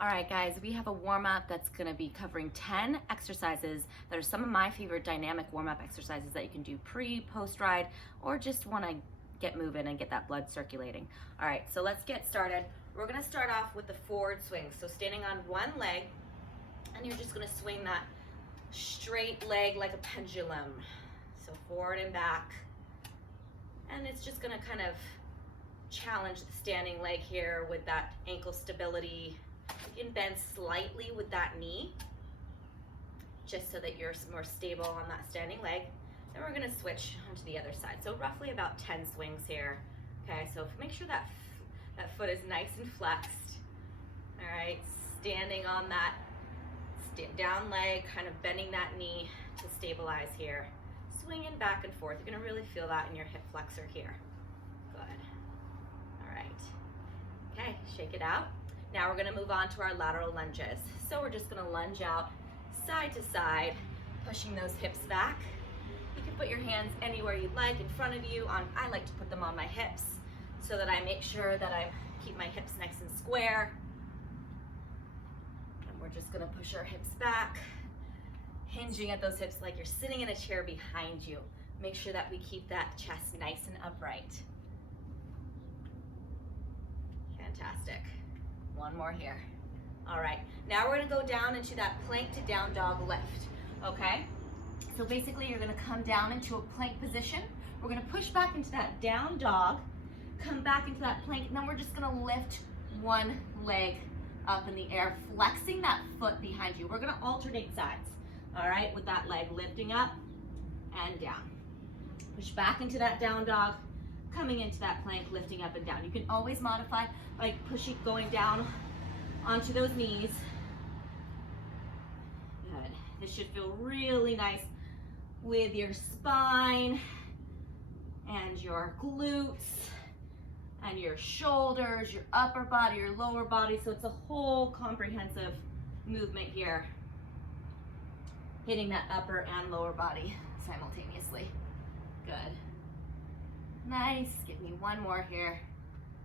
All right, guys, we have a warm-up that's gonna be covering 10 exercises that are some of my favorite dynamic warm-up exercises that you can do pre, post-ride, or just wanna get moving and get that blood circulating. All right, so let's get started. We're gonna start off with the forward swing. So standing on one leg, and you're just gonna swing that straight leg like a pendulum. So forward and back. And it's just gonna kind of challenge the standing leg here with that ankle stability. You can bend slightly with that knee, just so that you're more stable on that standing leg. Then we're gonna switch onto the other side. So roughly about 10 swings here. Okay, so make sure that foot is nice and flexed. All right, standing on that down leg, kind of bending that knee to stabilize here. Swinging back and forth. You're gonna really feel that in your hip flexor here. Good. All right. Okay, shake it out. Now we're gonna move on to our lateral lunges. So we're just gonna lunge out side to side, pushing those hips back. You can put your hands anywhere you'd like in front of you. I like to put them on my hips so that I make sure that I keep my hips nice and square. And we're just gonna push our hips back, hinging at those hips like you're sitting in a chair behind you. Make sure that we keep that chest nice and upright. Fantastic. One more here. All right, now we're gonna go down into that plank to down dog lift, okay? So basically you're gonna come down into a plank position. We're gonna push back into that down dog, come back into that plank, and then we're just gonna lift one leg up in the air, flexing that foot behind you. We're gonna alternate sides, all right, with that leg lifting up and down. Push back into that down dog, coming into that plank, lifting up and down. You can always modify by pushing, going down onto those knees. Good. This should feel really nice with your spine and your glutes and your shoulders, your upper body, your lower body. So it's a whole comprehensive movement here, hitting that upper and lower body simultaneously. Good. Nice. Give me one more here.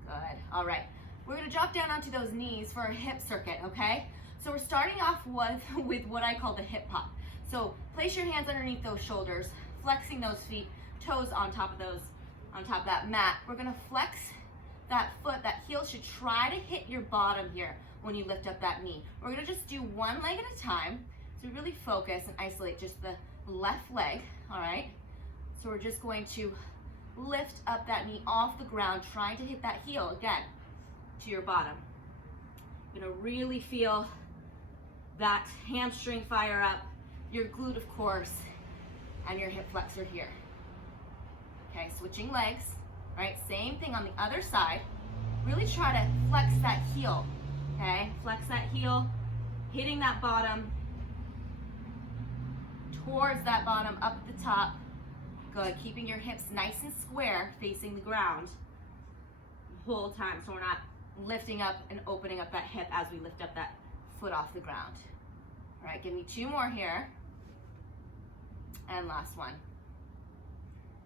Good. All right. We're going to drop down onto those knees for our hip circuit, okay? So we're starting off with what I call the hip pop. So place your hands underneath those shoulders, flexing those feet, toes on top of that mat. We're going to flex that foot. That heel should try to hit your bottom here when you lift up that knee. We're going to just do one leg at a time. So really focus and isolate just the left leg, all right? So we're just going to lift up that knee off the ground, trying to hit that heel again to your bottom. You're gonna really feel that hamstring fire up, your glute of course, and your hip flexor here. Okay, switching legs, right? Same thing on the other side. Really try to flex that heel, okay? Flex that heel, hitting that bottom, towards that bottom, up at the top. Good, keeping your hips nice and square, facing the ground the whole time, so we're not lifting up and opening up that hip as we lift up that foot off the ground. All right, give me two more here. And last one.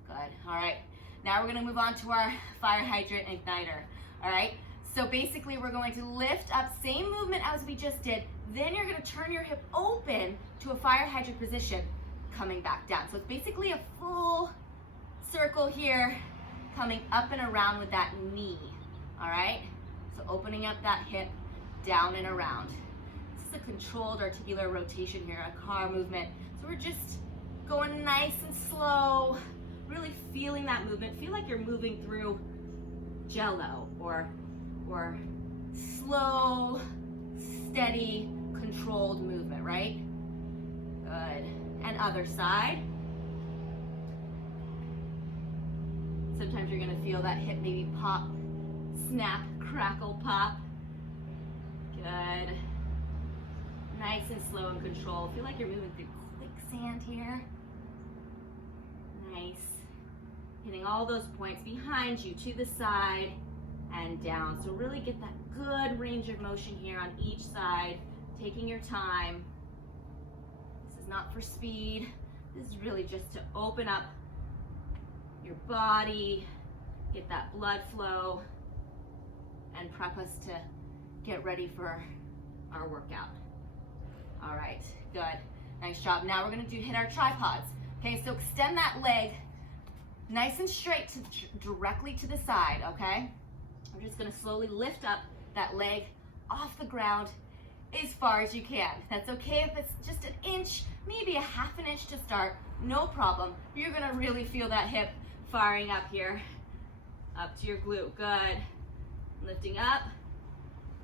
Good, all right. Now we're gonna move on to our fire hydrant igniter, all right? So basically we're going to lift up, same movement as we just did, then you're gonna turn your hip open to a fire hydrant position, coming back down. So it's basically a full circle here, coming up and around with that knee, all right? So opening up that hip, down and around. This is a controlled articular rotation here, a car movement. So we're just going nice and slow, really feeling that movement. Feel like you're moving through Jello or slow, steady, controlled movement, right? Good. And other side. Sometimes you're gonna feel that hip maybe pop, snap, crackle, pop. Good. Nice and slow and controlled. Feel like you're moving through quicksand here. Nice. Hitting all those points behind you, to the side and down. So really get that good range of motion here on each side, taking your time. This is not for speed. This is really just to open up your body, get that blood flow, and prep us to get ready for our workout. All right, good. Nice job. Now we're gonna hit our tripods. Okay, so extend that leg nice and straight directly to the side, okay? We're just gonna slowly lift up that leg off the ground as far as you can. That's okay if it's just an inch, maybe a half an inch to start, no problem. You're gonna really feel that hip firing up here, up to your glute, good. Lifting up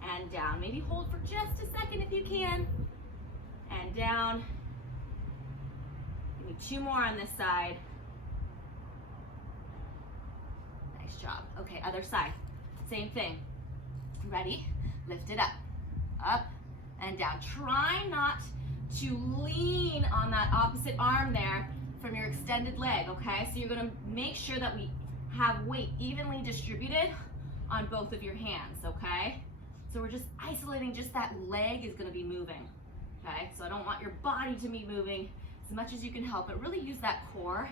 and down. Maybe hold for just a second if you can, and down. Give me 2 more on this side. Nice job. Okay, other side. Same thing. Ready? Lift it up and down. Try not to lean on that opposite arm there from your extended leg, okay? So you're gonna make sure that we have weight evenly distributed on both of your hands, okay? So we're just isolating, just that leg is gonna be moving, okay? So I don't want your body to be moving as much as you can help, but really use that core,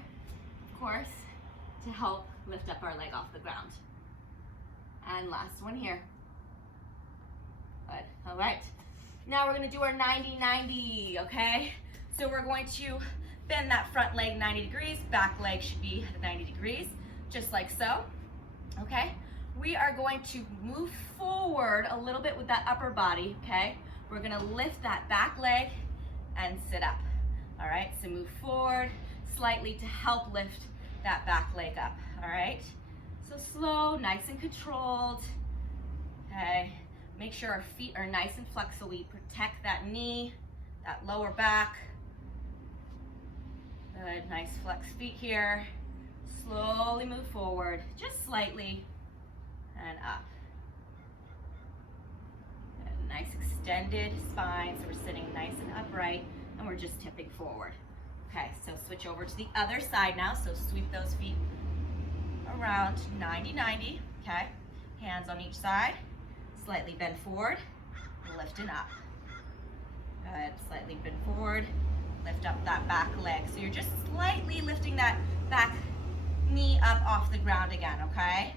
of course, to help lift up our leg off the ground. And last one here. Good, all right. Now we're gonna do our 90-90, okay? So we're going to bend that front leg 90 degrees, back leg should be at 90 degrees, just like so, okay? We are going to move forward a little bit with that upper body, okay? We're gonna lift that back leg and sit up, all right? So move forward slightly to help lift that back leg up, all right? So slow, nice and controlled, okay? Make sure our feet are nice and flexible. We protect that knee, that lower back. Good, nice flex feet here. Slowly move forward, just slightly, and up. Good, nice extended spine, so we're sitting nice and upright, and we're just tipping forward. Okay, so switch over to the other side now, so sweep those feet around 90-90, okay? Hands on each side, slightly bend forward, lifting up. Good, slightly bend forward, lift up that back leg. So you're just slightly lifting that back knee up off the ground again, okay?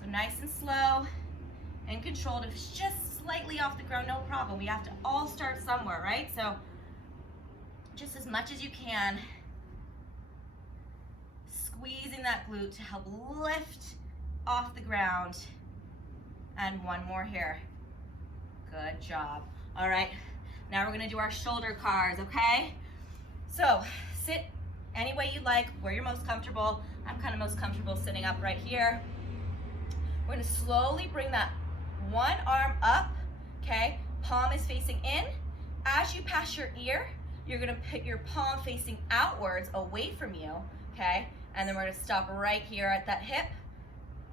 So nice and slow and controlled. If it's just slightly off the ground, no problem. We have to all start somewhere, right? So just as much as you can, squeezing that glute to help lift off the ground. And one more here. Good job. All right, now we're gonna do our shoulder cars, okay? So sit any way you like, where you're most comfortable. I'm kind of most comfortable sitting up right here. We're gonna slowly bring that one arm up, okay? Palm is facing in. As you pass your ear, you're gonna put your palm facing outwards away from you, okay? And then we're gonna stop right here at that hip,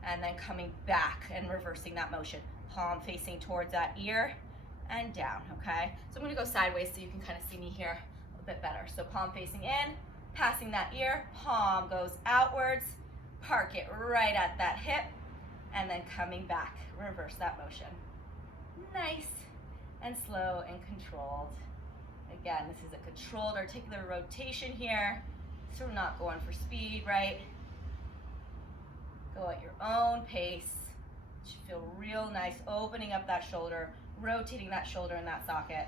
and then coming back and reversing that motion. Palm facing towards that ear and down, okay? So I'm gonna go sideways so you can kind of see me here a little bit better. So palm facing in, passing that ear, palm goes outwards, park it right at that hip, and then coming back, reverse that motion. Nice and slow and controlled. Again, this is a controlled articular rotation here, so we're not going for speed, right? Go at your own pace. It should feel real nice, opening up that shoulder, rotating that shoulder in that socket.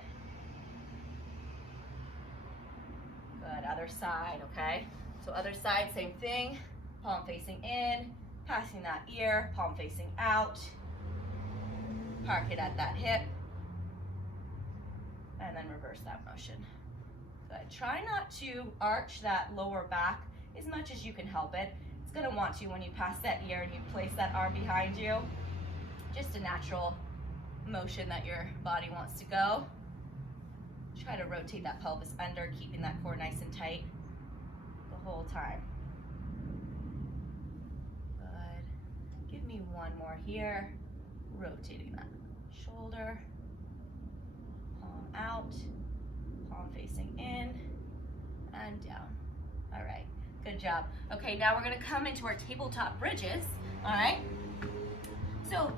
Good, other side, okay? So other side, same thing. Palm facing in, passing that ear, palm facing out. Park it at that hip. And then reverse that motion. Good, try not to arch that lower back as much as you can help it. It's gonna want to when you pass that ear and you place that arm behind you. Just a natural motion that your body wants to go. Try to rotate that pelvis under, keeping that core nice and tight the whole time. Good. Give me one more here. Rotating that shoulder. Palm out, palm facing in and down. All right. Good job. Okay, now we're gonna come into our tabletop bridges, all right? So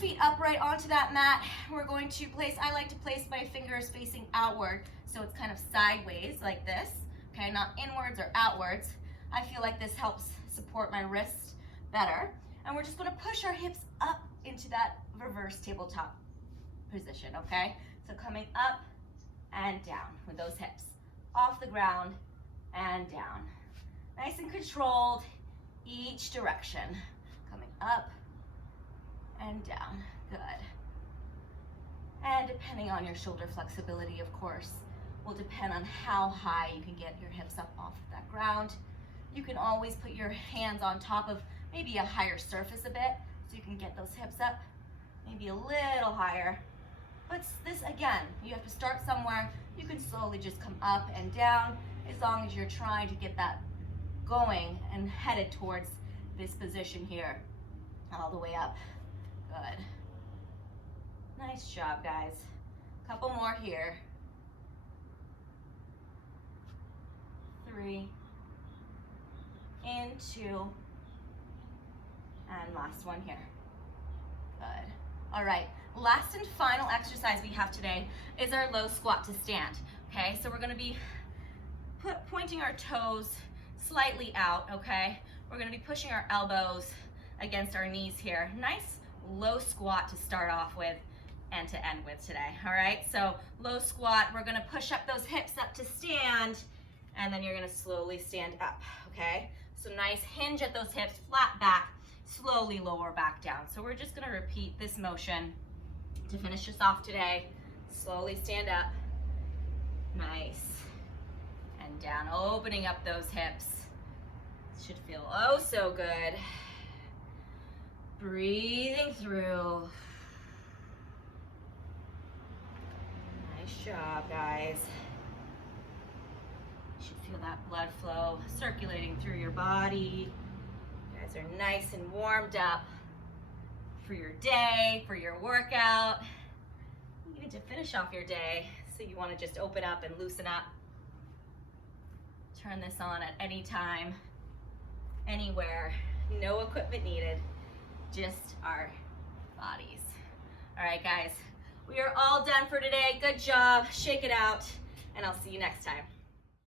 feet upright onto that mat. We're going to place, I like to place my fingers facing outward, so it's kind of sideways like this, okay? Not inwards or outwards. I feel like this helps support my wrists better. And we're just gonna push our hips up into that reverse tabletop. position, okay? So coming up and down with those hips. Off the ground and down. Nice and controlled, each direction. Coming up and down, good. And depending on your shoulder flexibility, of course, will depend on how high you can get your hips up off of that ground. You can always put your hands on top of maybe a higher surface a bit, so you can get those hips up maybe a little higher. But this, again, you have to start somewhere. You can slowly just come up and down as long as you're trying to get that going and headed towards this position here, all the way up. Good. Nice job, guys. Couple more here. 3, into, and last one here. Good. All right, last and final exercise we have today is our low squat to stand. Okay, so we're gonna be pointing our toes slightly out, okay? We're gonna be pushing our elbows against our knees here. Nice low squat to start off with and to end with today, all right? So low squat, we're gonna push up those hips up to stand, and then you're gonna slowly stand up, okay? So nice hinge at those hips, flat back, slowly lower back down. So we're just gonna repeat this motion to finish us off today. Slowly stand up, nice, and down, opening up those hips. Should feel oh so good. Breathing through. Nice job, guys. You should feel that blood flow circulating through your body. You guys are nice and warmed up for your day, for your workout, even to finish off your day. So you want to just open up and loosen up. Turn this on at any time, anywhere, no equipment needed, just our bodies. All right, guys, we are all done for today. Good job, shake it out, and I'll see you next time.